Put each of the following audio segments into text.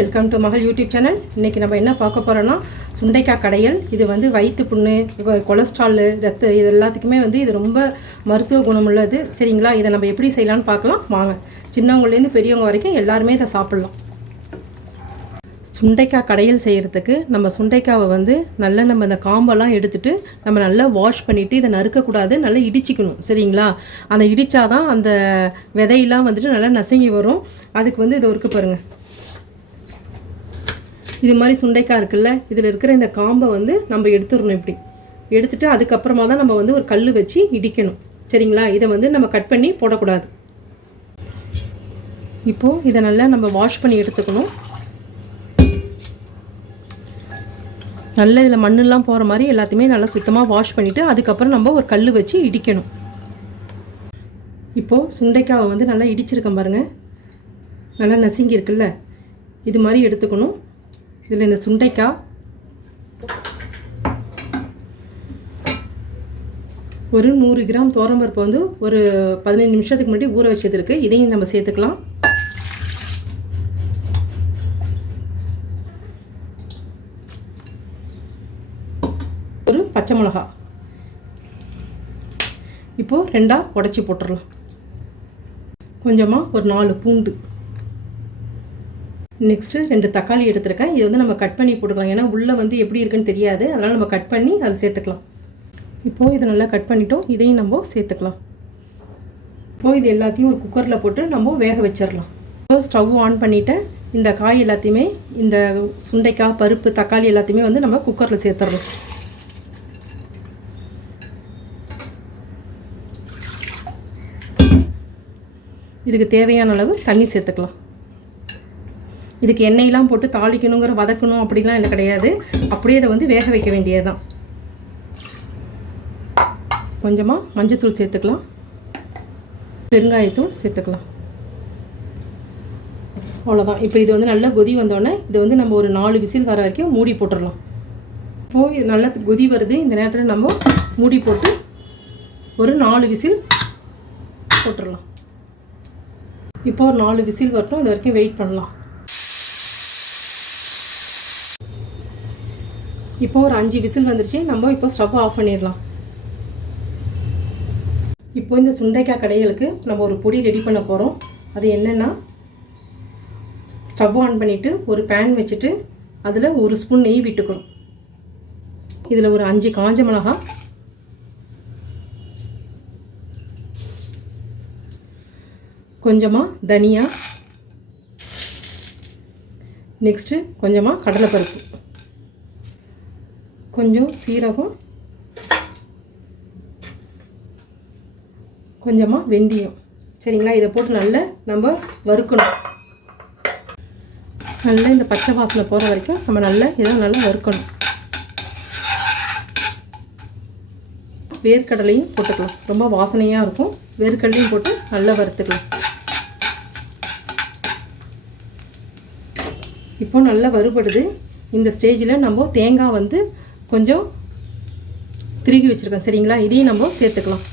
Welcome to மகள் YouTube channel. இன்றைக்கி நம்ம என்ன பார்க்க போகிறோன்னா சுண்டைக்காய் கடையல். இது வந்து வயிற்று புண்ணு இப்போ கொலஸ்ட்ரால் ரத்த இது எல்லாத்துக்குமே வந்து இது ரொம்ப மருத்துவ குணமுள்ளது. சரிங்களா? இதை நம்ம எப்படி செய்யலாம்னு பார்க்கலாம். வாங்க. சின்னவங்கலேருந்து பெரியவங்க வரைக்கும் எல்லாருமே இதை சாப்பிட்லாம். சுண்டைக்காய் கடையல் செய்கிறதுக்கு நம்ம சுண்டைக்காவை வந்து நல்லா நம்ம இந்த காம்பெல்லாம் எடுத்துகிட்டு நம்ம நல்லா வாஷ் பண்ணிவிட்டு இதை நறுக்கக்கூடாது நல்லா இடிச்சிக்கணும். சரிங்களா? அந்த இடித்தாதான் அந்த விதையெல்லாம் வந்துட்டு நல்லா நசுங்கி வரும். அதுக்கு வந்து இது இருக்கு பாருங்கள் இது மாதிரி சுண்டைக்காய் இருக்குல்ல இதில் இருக்கிற இந்த காம்பை வந்து நம்ம எடுத்துடணும் இப்படி. எடுத்துட்டு அதுக்கப்புறமா தான் நம்ம வந்து ஒரு கல் வச்சு இடிக்கணும். சரிங்களா? இதை வந்து நம்ம கட் பண்ணி போடக்கூடாது. இப்போது இதை நல்லா நம்ம வாஷ் பண்ணி எடுத்துக்கணும். நல்ல இதில் மண்ணெல்லாம் போகிற மாதிரி எல்லாத்தையுமே நல்லா சுத்தமாக வாஷ் பண்ணிவிட்டு அதுக்கப்புறம் நம்ம ஒரு கல் வச்சு இடிக்கணும். இப்போது சுண்டைக்காவை வந்து நல்லா இடிச்சிருக்கேன் பாருங்கள் நல்லா நசுங்கி இருக்குல்ல? இது மாதிரி எடுத்துக்கணும். இதில் இந்த சுண்டைக்காய் ஒரு நூறு கிராம் தோரம்பருப்பு வந்து ஒரு பதினஞ்சு நிமிஷத்துக்கு முன்னாடி ஊற வச்சது இருக்குது இதையும் நம்ம சேர்த்துக்கலாம். ஒரு பச்சை மிளகா. இப்போது ரெண்டாக உடச்சி போட்டுடலாம். கொஞ்சமாக ஒரு நாலு பூண்டு. நெக்ஸ்ட்டு ரெண்டு தக்காளி எடுத்திருக்கேன். இது வந்து நம்ம கட் பண்ணி போட்டுக்கலாம். ஏன்னா உள்ளே வந்து எப்படி இருக்குன்னு தெரியாது. அதனால் நம்ம கட் பண்ணி அதை சேர்த்துக்கலாம். இப்போது இதை நல்லா கட் பண்ணிட்டோம். இதையும் நம்ம சேர்த்துக்கலாம். இப்போது இது எல்லாத்தையும் ஒரு குக்கரில் போட்டு நம்ம வேக வச்சிடலாம். இப்போ ஸ்டவ் ஆன் பண்ணிவிட்டேன் இந்த காய் எல்லாத்தையுமே இந்த சுண்டைக்காய் பருப்பு தக்காளி எல்லாத்தையுமே வந்து நம்ம குக்கரில் சேர்த்துடணும் இதுக்கு தேவையான அளவு தண்ணி சேர்த்துக்கலாம். இதுக்கு எண்ணெயெலாம் போட்டு தாளிக்கணுங்கிற வதக்கணும் அப்படிலாம் இல்லை கிடையாது. அப்படியே அதை வந்து வேக வைக்க வேண்டியது தான் கொஞ்சமாக மஞ்சத்தூள் சேர்த்துக்கலாம். பெருங்காயத்தூள் சேர்த்துக்கலாம். அவ்வளோதான் இப்போ இது வந்து நல்லா கொதி வந்தோடனே இதை வந்து நம்ம ஒரு நாலு விசில் வர வரைக்கும் மூடி போட்டுடலாம். இப்போது இது நல்லா கொதி வருது. இந்த நேரத்தில் நம்ம மூடி போட்டு ஒரு நாலு விசில் போட்டுடலாம். இப்போ ஒரு நாலு விசில் வரட்டும். இது வரைக்கும் வெயிட் பண்ணலாம். இப்போ ஒரு அஞ்சு விசில் வந்துருச்சு. நம்ம இப்போ ஸ்டவ் ஆஃப் பண்ணிடலாம். இப்போ இந்த சுண்டைக்காய் கடைகளுக்கு நம்ம ஒரு பொடி ரெடி பண்ண போகிறோம் அது என்னென்னா ஸ்டவ் ஆன் பண்ணிவிட்டு ஒரு பேன் வச்சுட்டு அதில் ஒரு ஸ்பூன் நெய் விட்டுக்கிறோம். இதில் ஒரு அஞ்சு காஞ்ச மிளகா. கொஞ்சமாக தனியா. நெக்ஸ்ட்டு கொஞ்சமாக கடலைப்பருப்பு. கொஞ்சம் சீரகம் கொஞ்சமாக வெந்தயம். சரிங்களா? இதை போட்டு நல்லா நம்ம வறுக்கணும். நல்லா இந்த பச்சை வாசனை போகிற வரைக்கும் நம்ம நல்லா இதை நல்லா வறுக்கணும். வேர்க்கடலையும் போட்டுக்கலாம். ரொம்ப வாசனையாக இருக்கும். வேர்க்கடலையும் போட்டு நல்லா வறுத்துக்கலாம். இப்போ நல்லா வறுபடுது. இந்த ஸ்டேஜில் நம்ம தேங்காய் வந்து கொஞ்சம் திருகி வச்சுருக்கோம் சரிங்களா? இதையும் நம்ம சேர்த்துக்கலாம்.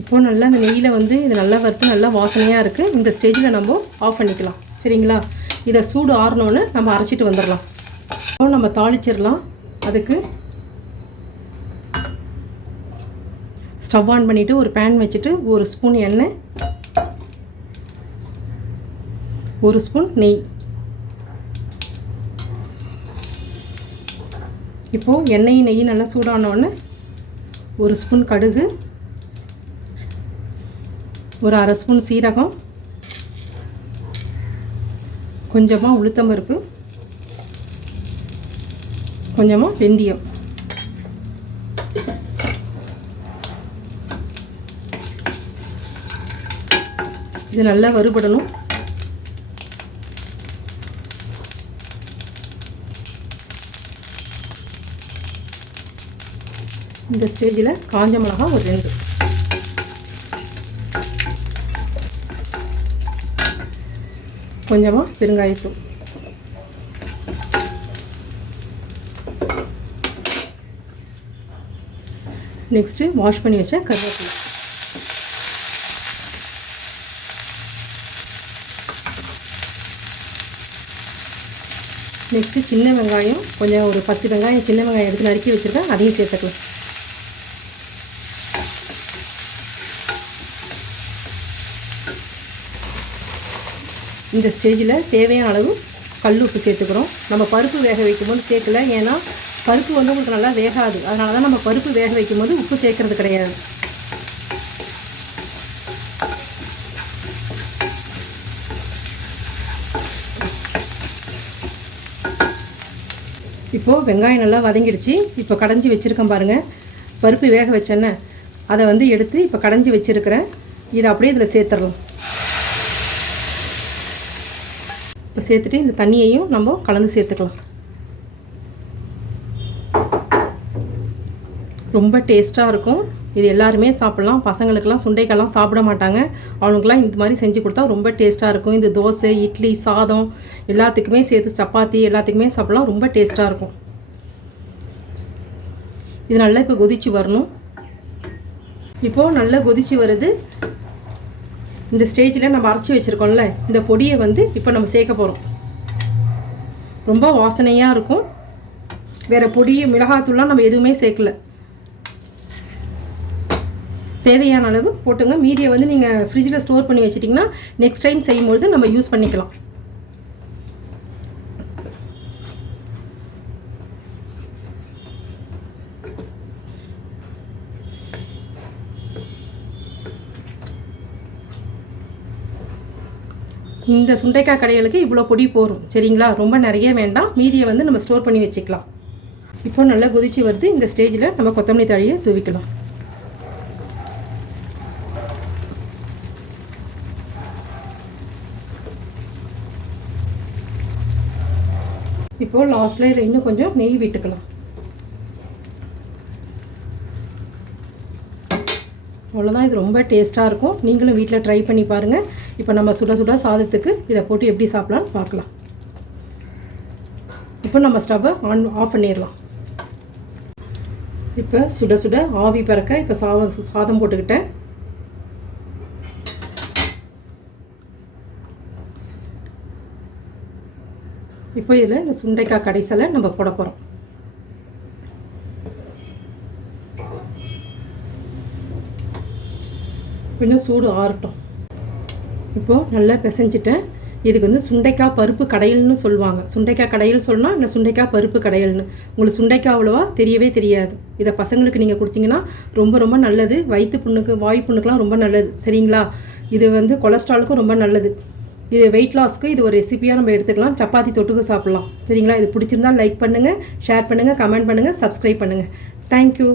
இப்போது நல்லா இந்த நெய்யில் வந்து இது நல்லா வறுத்து நல்லா வாசனையாக இருக்குது இந்த ஸ்டேஜில் நம்ம ஆஃப் பண்ணிக்கலாம். சரிங்களா? இதை சூடு ஆறினோன்னு நம்ம அரைச்சிட்டு வந்துடலாம். இப்போ நம்ம தாளிச்சிடலாம். அதுக்கு ஸ்டவ் ஆன் பண்ணிவிட்டு ஒரு பேன் வச்சுட்டு ஒரு ஸ்பூன் எண்ணெய் ஒரு ஸ்பூன் நெய். இப்போது எண்ணெய் நெய் நல்லா சூடானோடனே ஒரு ஸ்பூன் கடுகு ஒரு அரை ஸ்பூன் சீரகம் கொஞ்சமாக உளுத்தம்பருப்பு கொஞ்சமாக வெந்தயம். இது நல்லா வறுபடணும். இந்த ஸ்டேஜில் காஞ்ச மிளகா ஒரு ரெண்டு. கொஞ்சமாக பெருங்காயத்தூள். நெக்ஸ்ட்டு வாஷ் பண்ணி வச்ச கருவேப்பிலை. நெக்ஸ்ட்டு சின்ன வெங்காயம் கொஞ்சம் ஒரு பத்து வெங்காயம் சின்ன வெங்காயம் எடுத்து நறுக்கி வச்சுருக்கேன் அதையும் சேர்த்துக்கலாம். இந்த ஸ்டேஜில் தேவையான அளவு கல் உப்பு சேர்த்துக்கிறோம். நம்ம பருப்பு வேக வைக்கும்போது சேர்க்கல. ஏன்னா பருப்பு வந்து உங்களுக்கு நல்லா வேகாது. அதனால தான் நம்ம பருப்பு வேக வைக்கும்போது உப்பு சேர்க்கறது கிடையாது. இப்போது வெங்காயம் நல்லா வதங்கிடுச்சு. இப்போ கடைஞ்சி வச்சுருக்கேன் பாருங்கள் பருப்பு வேக வச்சேன்ன அதை வந்து எடுத்து இப்போ கடைஞ்சி வச்சுருக்கிறேன். இதை அப்படியே இதில் சேர்த்துடலாம். இப்போ சேர்த்துட்டு இந்த தண்ணியையும் நம்ம கலந்து சேர்த்துக்கலாம். ரொம்ப டேஸ்ட்டாக இருக்கும். இது எல்லாருமே சாப்பிட்லாம். பசங்களுக்கெல்லாம் சுண்டைக்கெல்லாம் சாப்பிட மாட்டாங்க. அவனுக்குலாம் இந்த மாதிரி செஞ்சு கொடுத்தா ரொம்ப டேஸ்ட்டாக இருக்கும். இந்த தோசை இட்லி சாதம் எல்லாத்துக்குமே சேர்த்து சப்பாத்தி எல்லாத்துக்குமே சாப்பிட்லாம். ரொம்ப டேஸ்ட்டாக இருக்கும். இது நல்லா இப்போ கொதிச்சு வரணும். இப்போது நல்லா கொதிச்சு வருது. இந்த ஸ்டேஜில் நம்ம அரைச்சி வச்சுருக்கோம்ல இந்த பொடியை வந்து இப்போ நம்ம சேர்க்க போகிறோம் ரொம்ப வாசனையாக இருக்கும். வேறு பொடி மிளகாத்தூள்லாம் நம்ம எதுவுமே சேர்க்கல. தேவையான அளவு போட்டுங்க. மீதியை வந்து நீங்கள் ஃப்ரிட்ஜில் ஸ்டோர் பண்ணி வச்சிட்டிங்கன்னா நெக்ஸ்ட் டைம் செய்யும்பொழுது நம்ம யூஸ் பண்ணிக்கலாம். இந்த சுண்டைக்காய் கடைகளுக்கு இவ்வளோ பொடி போகும் சரிங்களா? ரொம்ப நிறைய வேண்டாம். மீதியை வந்து நம்ம ஸ்டோர் பண்ணி வச்சுக்கலாம். இப்போ நல்லா கொதிச்சு வருது. இந்த ஸ்டேஜில் நம்ம கொத்தமல்லி தழையை தூவிக்கலாம். இப்போது லாஸ்ட்டில் இதில் இன்னும் கொஞ்சம் நெய் விட்டுக்கலாம். அவ்வளோதான் இது ரொம்ப டேஸ்ட்டாக இருக்கும். நீங்களும் வீட்டில் ட்ரை பண்ணி பாருங்கள் இப்போ நம்ம சுட சுட சாதத்துக்கு இதை போட்டு எப்படி சாப்பிட்லான்னு பார்க்கலாம். இப்போ நம்ம ஸ்டவ்வை ஆன் ஆஃப் பண்ணிடலாம். இப்போ சுட சுட ஆவி பறக்க இப்போ சாதம் சாதம் போட்டுக்கிட்டேன். இப்போ இதில் இந்த சுண்டைக்காய் கடைசலை நம்ம போட போகிறோம் இன்னும் சூடு ஆறட்டும். இப்போது நல்லா பிசைஞ்சிட்டேன். இதுக்கு வந்து சுண்டைக்காய் பருப்பு கடையல்னு சொல்லுவாங்க. சுண்டைக்காய் கடையல் சொன்னால் இந்த சுண்டைக்காய் பருப்பு கடையல்னு. உங்களுக்கு சுண்டைக்காய் அவ்வளோவா தெரியவே தெரியாது. இதை பசங்களுக்கு நீங்கள் கொடுத்தீங்கன்னா ரொம்ப ரொம்ப நல்லது. வயிற்று புண்ணுக்கு வாய் புண்ணுக்கெலாம் ரொம்ப நல்லது. சரிங்களா? இது வந்து கொலஸ்ட்ராலுக்கும் ரொம்ப நல்லது. இது வெயிட் லாஸ்க்கு இது ஒரு ரெசிபியாக நம்ம எடுத்துக்கலாம். சப்பாத்தி தொட்டுக்கு சாப்பிட்லாம். சரிங்களா? இது பிடிச்சிருந்தா லைக் பண்ணுங்கள் ஷேர் பண்ணுங்கள் கமெண்ட் பண்ணுங்கள் சப்ஸ்கிரைப் பண்ணுங்கள் தேங்க்யூ